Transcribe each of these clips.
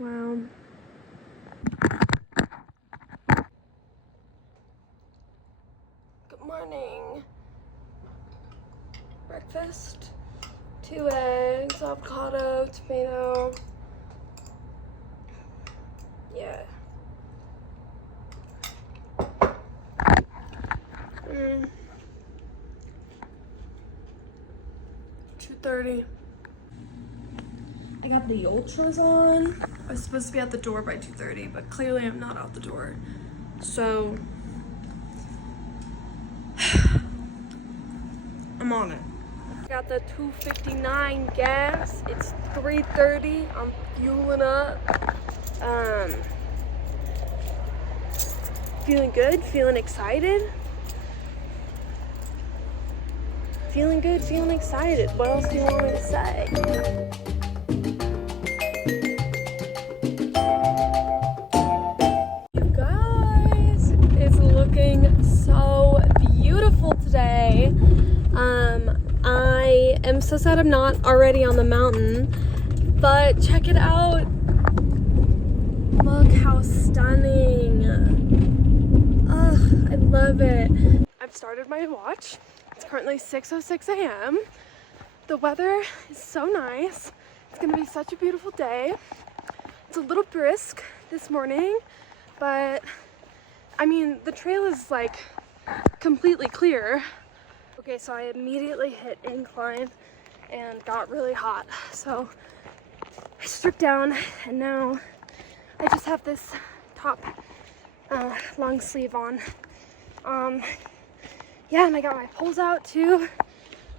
Wow. Good morning. Breakfast. 2 eggs, avocado, tomato. Yeah. 2:30. I got the ultras on. I was supposed to be at the door by 2:30, but clearly I'm not out the door. So I'm on it. Got the 259 gas. It's 3:30. I'm fueling up. Feeling good, feeling excited. Feeling good, feeling excited. What else do you want me to say? You guys, it's looking so beautiful today. I am so sad I'm not already on the mountain, but check it out. Look how stunning. Ugh, I love it. I've started my watch. It's currently 6:06 a.m. The weather is so nice. It's gonna be such a beautiful day. It's a little brisk this morning, but I mean, the trail is like completely clear. Okay, so I immediately hit incline and got really hot. So I stripped down and now I just have this top long sleeve on. Yeah, and I got my poles out too.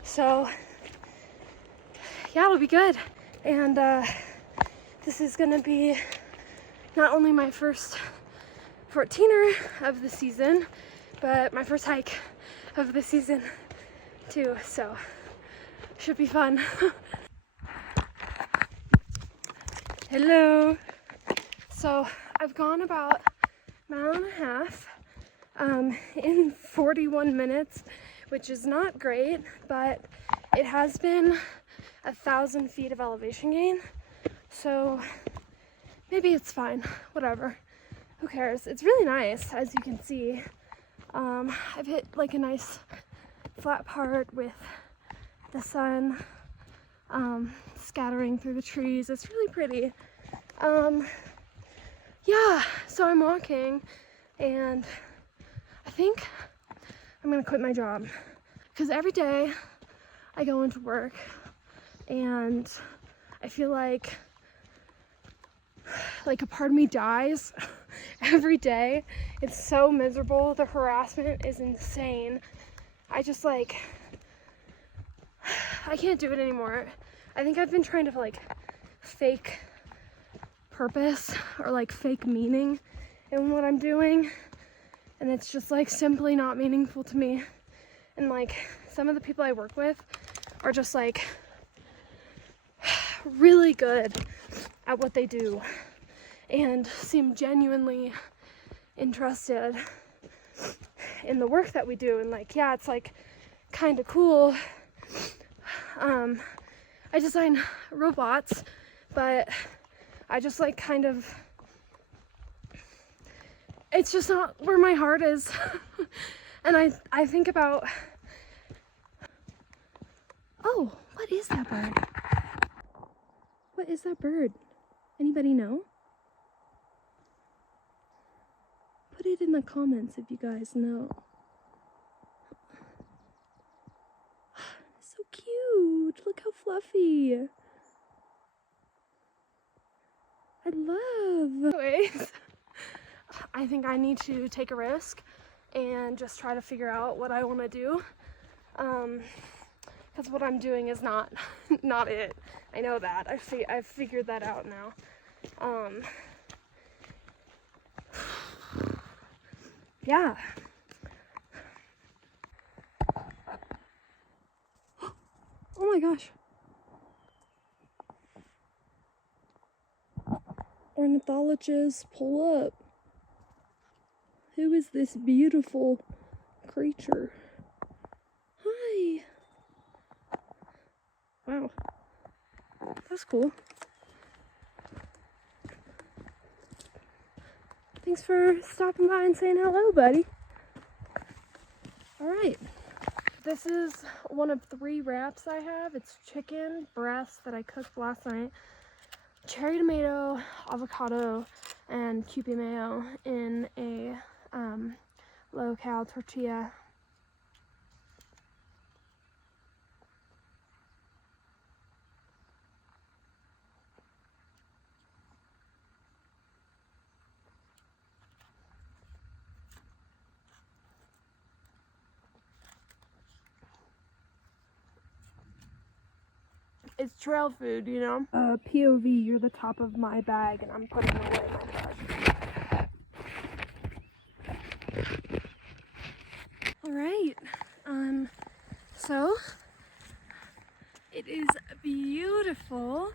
So yeah, it'll be good. And this is gonna be not only my first 14er of the season, but my first hike of the season too. So should be fun. Hello. So I've gone about a mile and a half in 41 minutes, which is not great, but it has been 1,000 feet of elevation gain. So maybe it's fine, whatever, who cares? It's really nice, as you can see. I've hit like a nice flat part with the sun scattering through the trees. It's really pretty. Yeah, so I'm walking and I think I'm gonna quit my job because every day I go into work and I feel like a part of me dies every day. It's so miserable. The harassment is insane. I just I can't do it anymore. I think I've been trying to like fake purpose or like fake meaning in what I'm doing, and it's just like simply not meaningful to me. And like some of the people I work with are just like really good at what they do and seem genuinely interested in the work that we do, and like, yeah, it's like kind of cool. I design robots, but I just like kind of, it's just not where my heart is. And I think about, oh, what is that bird? What is that bird? Anybody know? Put it in the comments if you guys know. So cute. Look how fluffy. I love. Anyways, I think I need to take a risk and just try to figure out what I want to do. Because what I'm doing is not it. I know that. I've figured that out now. Yeah. Oh my gosh. Ornithologists, pull up. Who is this beautiful creature? Hi. Wow. That's cool. Thanks for stopping by and saying hello, buddy. All right. This is one of 3 wraps I have. It's chicken breast that I cooked last night, cherry tomato, avocado, and Kewpie mayo in a low-cal tortilla. It's trail food, you know? POV, you're the top of my bag and I'm putting away my bag. All right, so it is beautiful.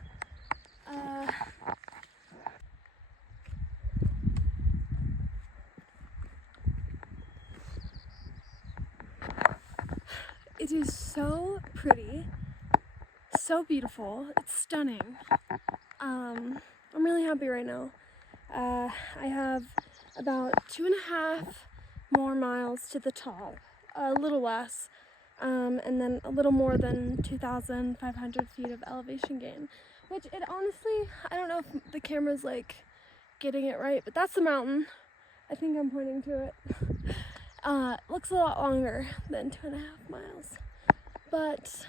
It is so pretty, so beautiful. It's stunning. I'm really happy right now. I have about 2.5 more miles to the top, a little less, and then a little more than 2,500 feet of elevation gain, which it honestly, I don't know if the camera's like getting it right, but that's the mountain. I think I'm pointing to it. Looks a lot longer than 2.5 miles, but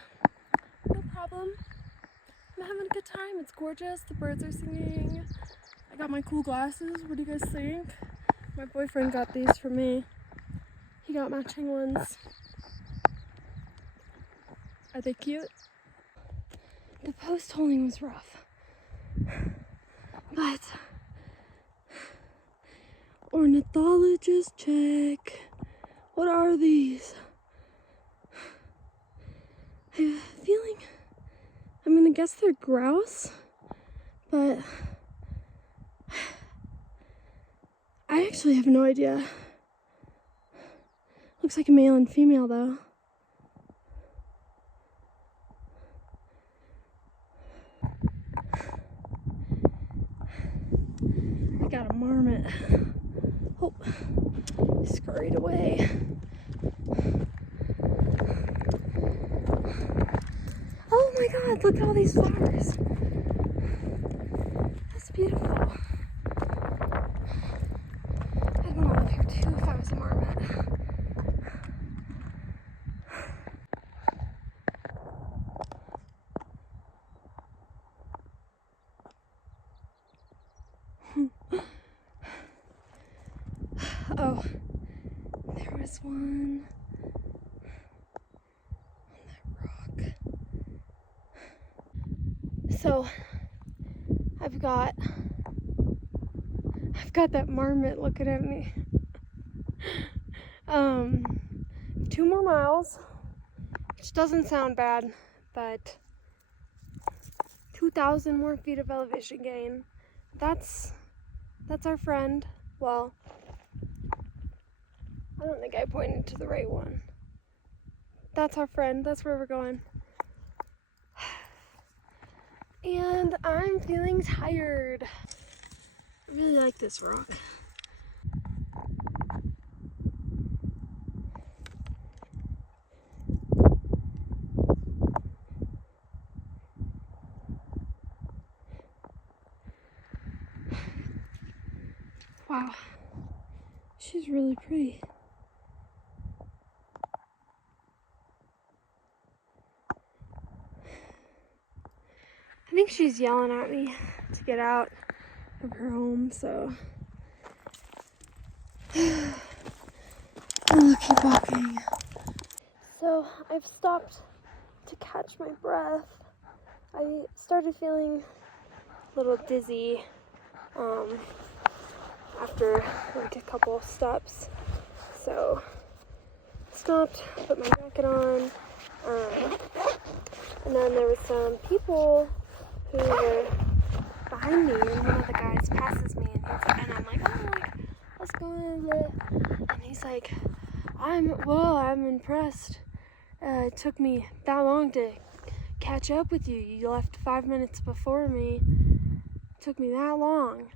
no problem. I'm having a good time. It's gorgeous. The birds are singing. I got my cool glasses. What do you guys think? My boyfriend got these for me. He got matching ones. Are they cute? The post holing was rough, but ornithologist check. What are these? I have a feeling, I'm gonna guess they're grouse, but I actually have no idea. Looks like a male and female though. I got a marmot. Oh, scurried away. Oh my God, look at all these flowers. That's beautiful. I don't want to live here too if I was a marmot. Oh, there was one on that rock. So I've got that marmot looking at me. 2 more miles, which doesn't sound bad, but 2,000 more feet of elevation gain. That's our friend. Well, I don't think I pointed to the right one. That's our friend. That's where we're going. And I'm feeling tired. I really like this rock. Wow, she's really pretty. I think she's yelling at me to get out of her home, so I'll keep walking. So I've stopped to catch my breath. I started feeling a little dizzy after like a couple steps, so I stopped, put my jacket on, and then there were some people who were behind me, and one of the guys passes me, and I'm like, oh, like, what's going on? And he's like, I'm impressed. It took me that long to catch up with you. You left 5 minutes before me. It took me that long.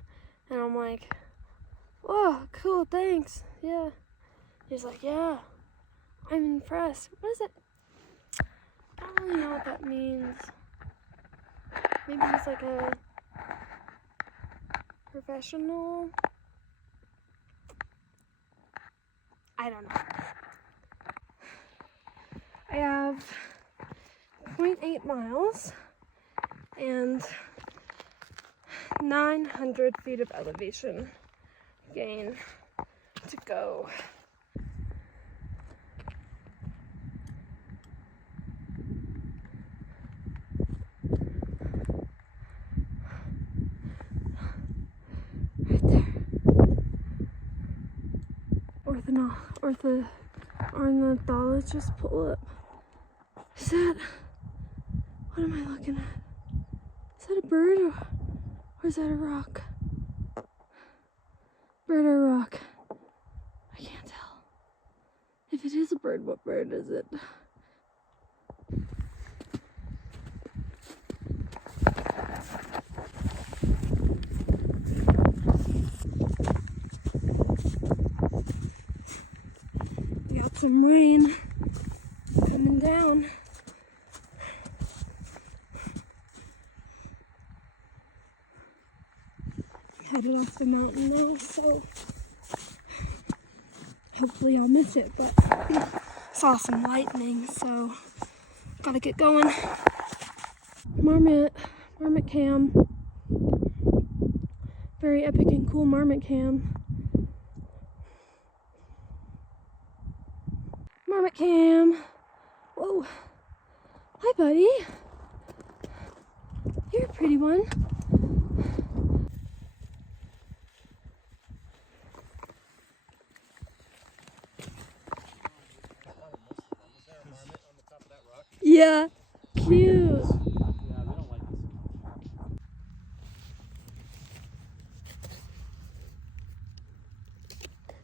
And I'm like, Oh, cool, thanks. Yeah. He's like, yeah, I'm impressed. What is it? I don't really know what that means. Maybe he's like a professional. I don't know. I have 0.8 miles and 900 feet of elevation gain to go. Right there. Ornithologist pull up. Is that, what am I looking at? Is that a bird or is that a rock? Bird or rock? I can't tell. If it is a bird, what bird is it? We got some rain coming down. Headed off the mountain now, so hopefully I'll miss it, but saw some lightning, so gotta get going. Marmot cam. Very epic and cool marmot cam. Marmot cam. Whoa. Hi, buddy. You're a pretty one. Yeah, cute.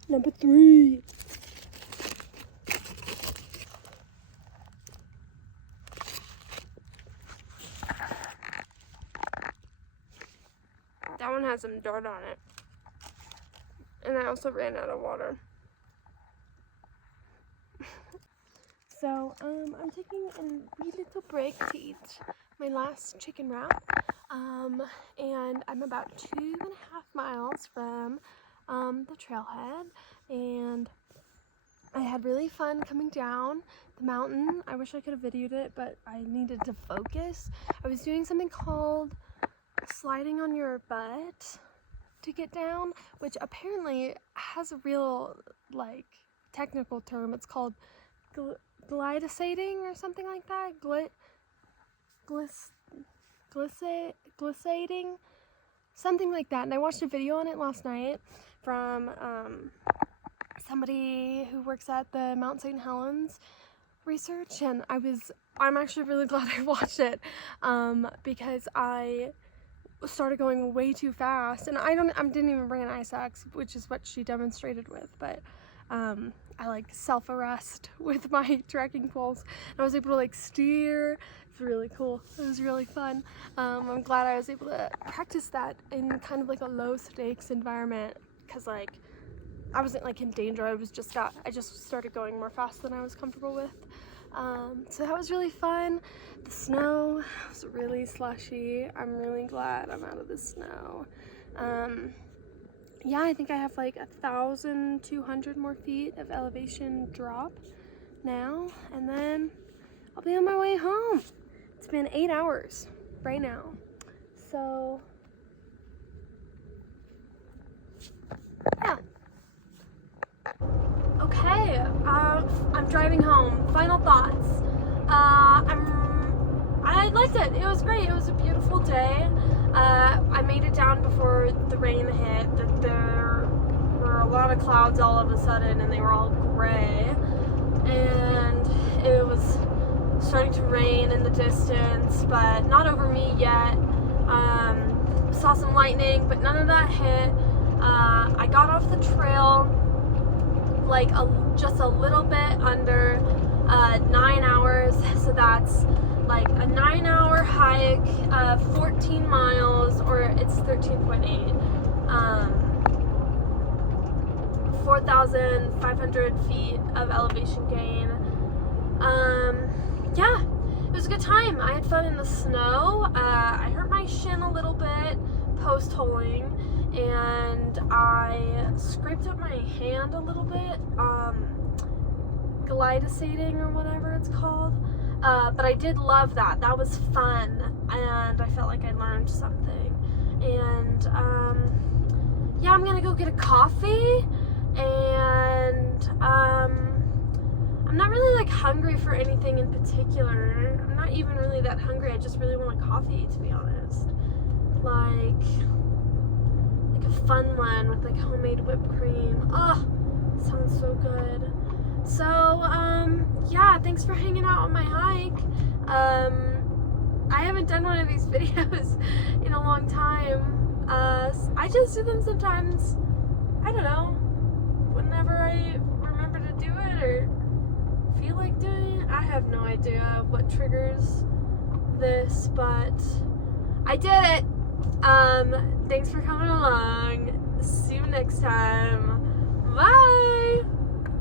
Number 3. That one has some dirt on it. And I also ran out of water. So, I'm taking a wee little break to eat my last chicken wrap. And I'm about 2.5 miles from the trailhead. And I had really fun coming down the mountain. I wish I could have videoed it, but I needed to focus. I was doing something called sliding on your butt to get down, which apparently has a real, like, technical term. It's called glissading or something like that. Glissading, something like that. And I watched a video on it last night from somebody who works at the Mount St. Helens research, and I'm actually really glad I watched it because I started going way too fast, and I didn't even bring an ice axe, which is what she demonstrated with, but I like self-arrest with my trekking poles, and I was able to like steer. It's really cool. It was really fun. I'm glad I was able to practice that in kind of like a low stakes environment, because like I wasn't like in danger. I just started going more fast than I was comfortable with. So that was really fun. The snow was really slushy. I'm really glad I'm out of the snow. Yeah, I think I have like 1,200 more feet of elevation drop now, and then I'll be on my way home. It's been 8 hours right now. So yeah. Okay, I'm driving home. Final thoughts. I liked it. It was great. It was a beautiful day. I made it down before the rain hit. There were a lot of clouds all of a sudden, and they were all gray. And it was starting to rain in the distance, but not over me yet. Saw some lightning, but none of that hit. I got off the trail like just a little bit under 9 hours, so that's like a 9-hour hike, 14 miles, or it's 13.8. 2,500 feet of elevation gain. Yeah, it was a good time. I had fun in the snow. I hurt my shin a little bit post-holing, and I scraped up my hand a little bit, glycosating or whatever it's called. But I did love that. That was fun, and I felt like I learned something. And yeah, I'm gonna go get a coffee, and I'm not really like hungry for anything in particular. I'm not even really that hungry. I just really want a coffee, to be honest. Like a fun one with like homemade whipped cream. Oh, sounds so good. So yeah, thanks for hanging out on my hike. I haven't done one of these videos in a long time. I just do them sometimes, I don't know, whenever I remember to do it or feel like doing it. I have no idea what triggers this, but I did it. Thanks for coming along. See you next time. Bye.